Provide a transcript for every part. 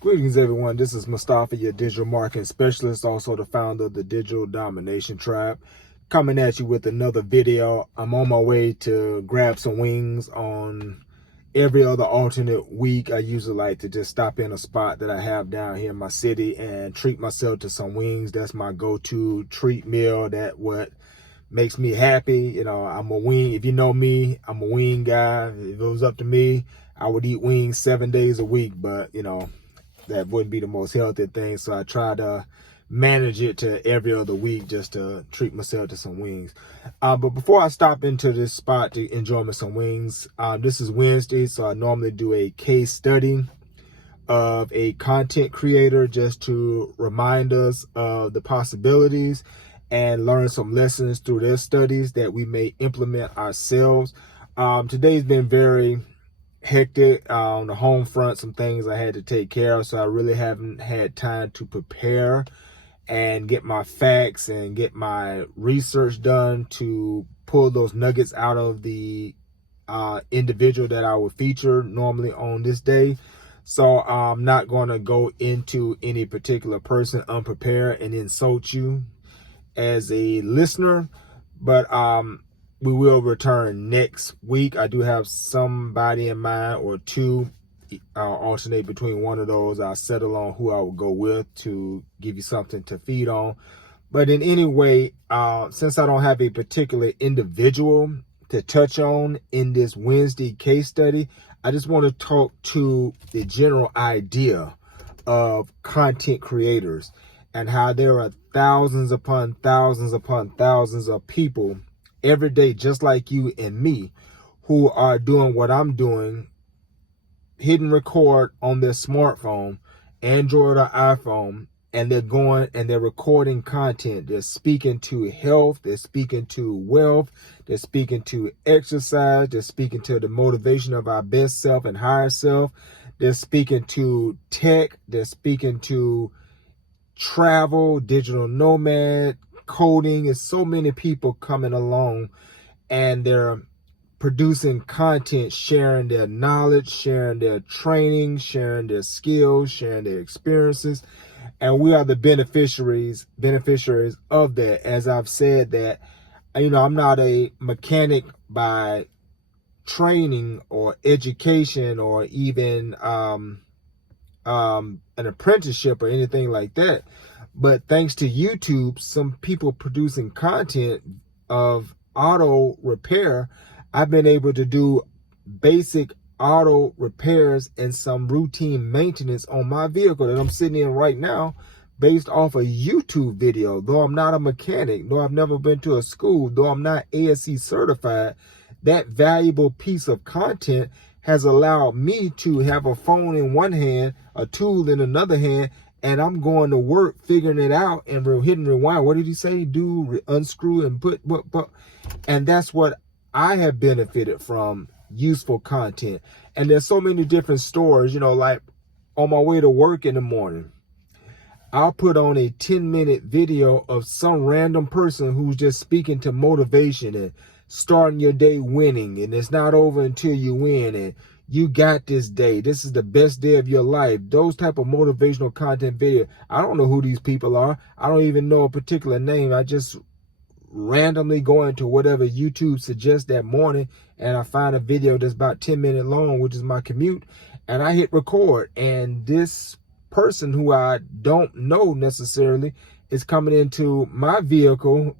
Greetings, everyone. This is Mustafa, your digital marketing specialist, also the founder of the Digital Domination Tribe, coming at you with another video. I'm on my way to grab some wings on every other alternate week. I usually like to just stop in a spot that I have down here in my city and treat myself to some wings. That's my go-to treat meal. That what makes me happy. You know, I'm a wing. If you know me, I'm a wing guy. If it was up to me, I would eat wings 7 days a week, but you know, that wouldn't be the most healthy thing. So I try to manage it to every other week just to treat myself to some wings. But before I stop into this spot to enjoy me some wings, this is Wednesday, so I normally do a case study of a content creator just to remind us of the possibilities and learn some lessons through their studies that we may implement ourselves. Today's been very hectic on the home front, some things I had to take care of, so I really haven't had time to prepare and get my facts and get my research done to pull those nuggets out of the individual that I would feature normally on this day. So I'm not going to go into any particular person unprepared and insult you as a listener, but we will return next week. I do have somebody in mind, or two. I'll alternate between one of those. I'll settle on who I will go with to give you something to feed on. But in any way, since I don't have a particular individual to touch on in this Wednesday case study, I just want to talk to the general idea of content creators and how there are thousands upon thousands upon thousands of people every day, just like you and me, who are doing what I'm doing, hidden record on their smartphone, Android or iPhone, and they're going and they're recording content. They're speaking to health, they're speaking to wealth, they're speaking to exercise, they're speaking to the motivation of our best self and higher self, they're speaking to tech, they're speaking to travel, digital nomad, coding. Is so many people coming along and they're producing content, sharing their knowledge, sharing their training, sharing their skills, sharing their experiences, and we are the beneficiaries of that. As I've said, that I'm not a mechanic by training or education or even an apprenticeship or anything like that. But thanks to YouTube, some people producing content of auto repair, I've been able to do basic auto repairs and some routine maintenance on my vehicle that I'm sitting in right now based off a YouTube video. Though I'm not a mechanic, though I've never been to a school, though I'm not ASE certified, that valuable piece of content has allowed me to have a phone in one hand, a tool in another hand, and I'm going to work figuring it out and hitting rewind. What did he say? Unscrew and put. And that's what I have benefited from, useful content. And there's so many different stories, like on my way to work in the morning, I'll put on a 10-minute video of some random person who's just speaking to motivation and starting your day winning, and it's not over until you win, and you got this day. This is the best day of your life. Those type of motivational content video. I don't know who these people are. I don't even know a particular name. I just randomly go into whatever YouTube suggests that morning, and I find a video that's about 10 minutes long, which is my commute, and I hit record. And this person who I don't know necessarily is coming into my vehicle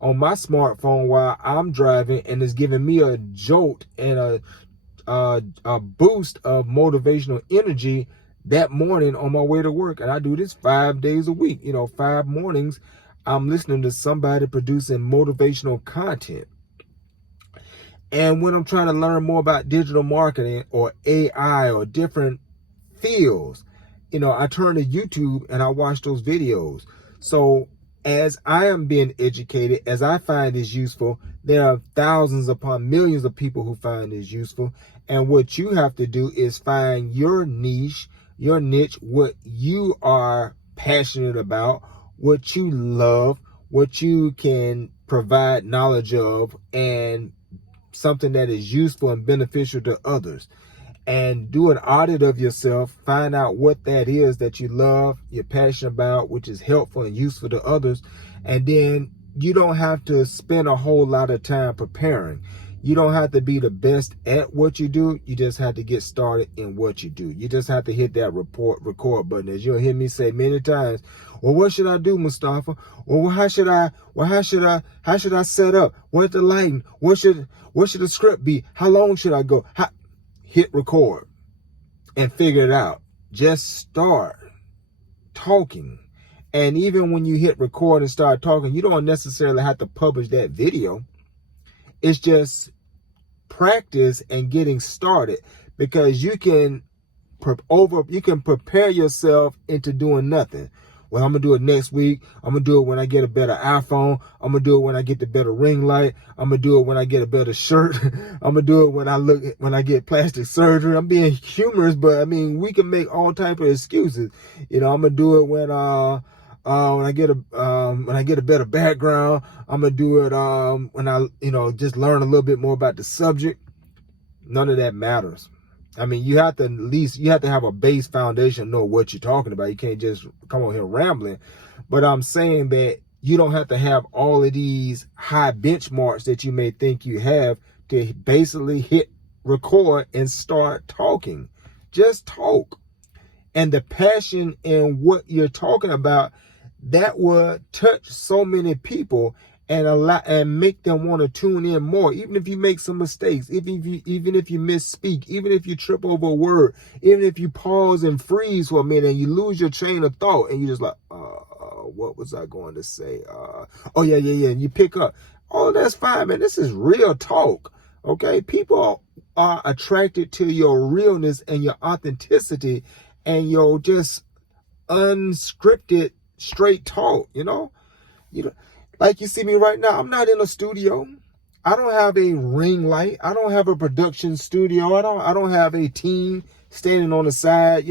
on my smartphone while I'm driving, and is giving me a jolt and a boost of motivational energy that morning on my way to work. And I do this 5 days a week. 5 mornings I'm listening to somebody producing motivational content. And when I'm trying to learn more about digital marketing or AI or different fields, I turn to YouTube and I watch those videos. So as I am being educated, as I find this useful, there are thousands upon millions of people who find this useful. And what you have to do is find your niche, what you are passionate about, what you love, what you can provide knowledge of, and something that is useful and beneficial to others. and do an audit of yourself. Find out what that is that you love, you're passionate about, which is helpful and useful to others. And then you don't have to spend a whole lot of time preparing. You don't have to be the best at what you do. You just have to get started in what you do. You just have to hit that record button. As you'll hear me say many times, well, what should I do, Mustafa? Well, how should I set up? What's the lighting? What should the script be? How long should I go? Hit record and figure it out. Just start talking. And even when you hit record and start talking, you don't necessarily have to publish that video. It's just practice and getting started, because you can prepare yourself into doing nothing. Well, I'm gonna do it next week. I'm gonna do it when I get a better iPhone. I'm gonna do it when I get the better ring light. I'm gonna do it when I get a better shirt. I'm gonna do it when I get plastic surgery. I'm being humorous, but I mean, we can make all type of excuses. I'm gonna do it when I get a better background. I'm gonna do it when I just learn a little bit more about the subject. None of that matters. I mean, you have to have a base foundation, know what you're talking about. You can't just come on here rambling. But I'm saying that you don't have to have all of these high benchmarks that you may think you have to basically hit record and start talking. Just talk. And the passion in what you're talking about, that will touch so many people and make them want to tune in more. Even if you make some mistakes, even if you misspeak, even if you trip over a word, even if you pause and freeze for a minute and you lose your train of thought and you just like, what was I going to say? Oh yeah. And you pick up. Oh, that's fine, man. This is real talk. Okay. People are attracted to your realness and your authenticity and your just unscripted straight talk, like you see me right now. I'm not in a studio. I don't have a ring light. I don't have a production studio. I don't have a team standing on the side,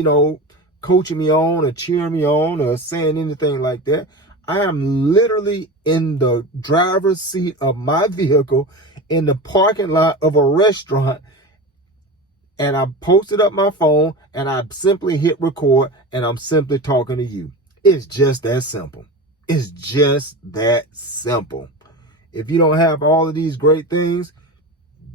coaching me on or cheering me on or saying anything like that. I am literally in the driver's seat of my vehicle in the parking lot of a restaurant, and I posted up my phone and I simply hit record and I'm simply talking to you. It's just that simple. It's just that simple. If you don't have all of these great things,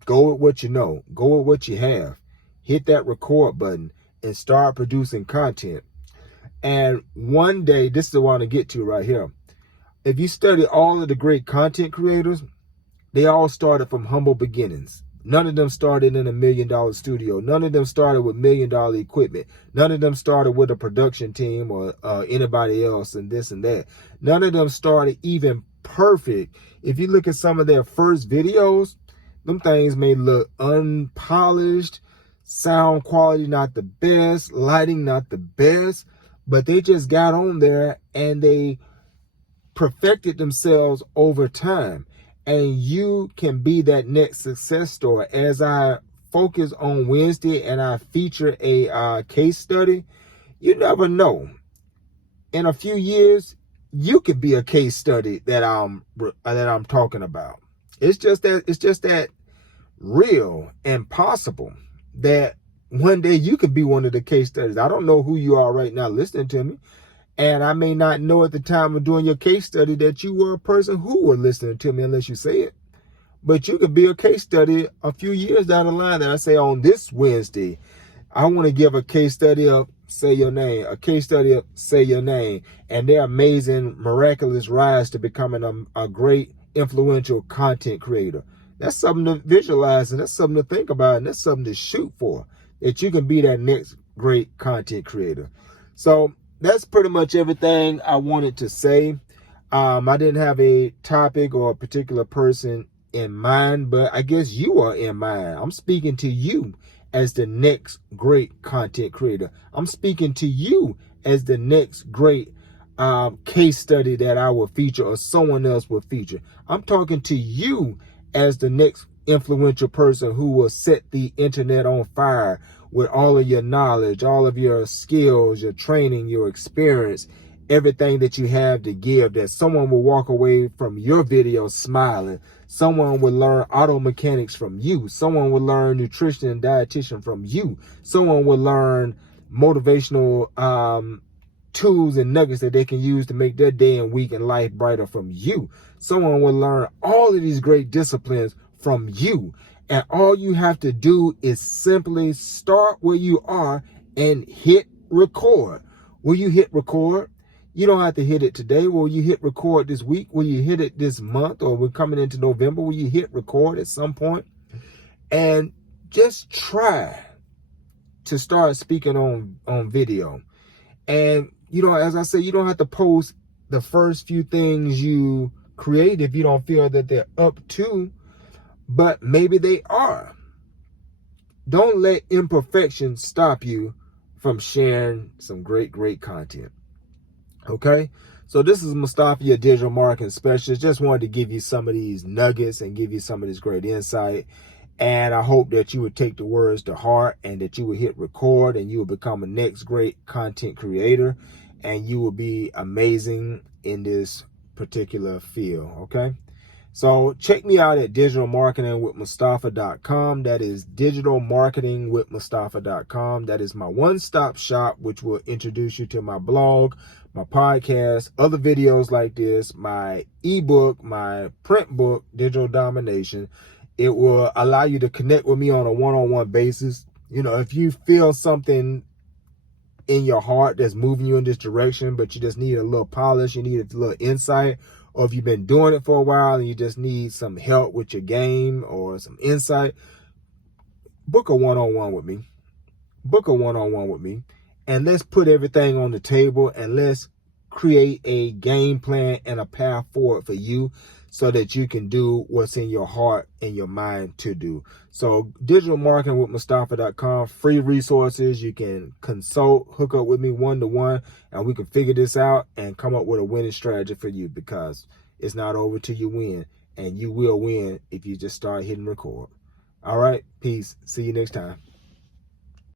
go with what you know. Go with what you have. Hit that record button and start producing content. And one day, this is the one I want to get to right here. If you study all of the great content creators, they all started from humble beginnings. None of them started in $1 million studio. None of them started with $1 million equipment. None of them started with a production team or anybody else and this and that. None of them started even perfect. If you look at some of their first videos, them things may look unpolished, sound quality not the best, lighting not the best, but they just got on there and they perfected themselves over time. And you can be that next success story. As I focus on Wednesday and I feature a case study, you never know. In a few years, you could be a case study that I'm talking about. It's just that real and possible that one day you could be one of the case studies. I don't know who you are right now listening to me. And I may not know at the time of doing your case study that you were a person who were listening to me unless you say it. But you could be a case study a few years down the line that I say on this Wednesday, I want to give a case study of say your name, a case study of say your name, and their amazing, miraculous rise to becoming a great, influential content creator. That's something to visualize, and that's something to think about, and that's something to shoot for, that you can be that next great content creator. So that's pretty much everything I wanted to say. I didn't have a topic or a particular person in mind, but I guess you are in mind. I'm speaking to you as the next great content creator. I'm speaking to you as the next great case study that I will feature or someone else will feature. I'm talking to you as the next influential person who will set the internet on fire with all of your knowledge, all of your skills, your training, your experience, everything that you have to give, that someone will walk away from your video smiling, Someone would learn auto mechanics from you. Someone would learn nutrition and dietitian from you. Someone would learn motivational tools and nuggets that they can use to make their day and week and life brighter from you. Someone will learn all of these great disciplines from you. And all you have to do is simply start where you are and hit record. Will you hit record? You don't have to hit it today. Will you hit record this week? Will you hit it this month? Or we're coming into November. Will you hit record at some point? And just try to start speaking on video. And, you know, as I say, you don't have to post the first few things you create if you don't feel that they're up to, but maybe they are. Don't let imperfection stop you from sharing some great content. Okay? So this is Mustafa, your digital marketing specialist. Just wanted to give you some of these nuggets and give you some of this great insight. And I hope that you would take the words to heart and that you would hit record and you will become a next great content creator and you will be amazing in this particular field. Okay? So check me out at digitalmarketingwithmustafa.com. That is digitalmarketingwithmustafa.com. That is my one-stop shop, which will introduce you to my blog, my podcast, other videos like this, my ebook, my print book, Digital Domination. It will allow you to connect with me on a one-on-one basis. You know, if you feel something in your heart that's moving you in this direction, but you just need a little polish, you need a little insight, or if you've been doing it for a while and you just need some help with your game or some insight, book a one-on-one with me. Book a one-on-one with me. And let's put everything on the table and let's create a game plan and a path forward for you so that you can do what's in your heart and your mind to do. So digitalmarketingwithmustafa.com, free resources. You can consult, hook up with me one-to-one, and we can figure this out and come up with a winning strategy for you, because it's not over till you win, and you will win if you just start hitting record. All right, peace. See you next time.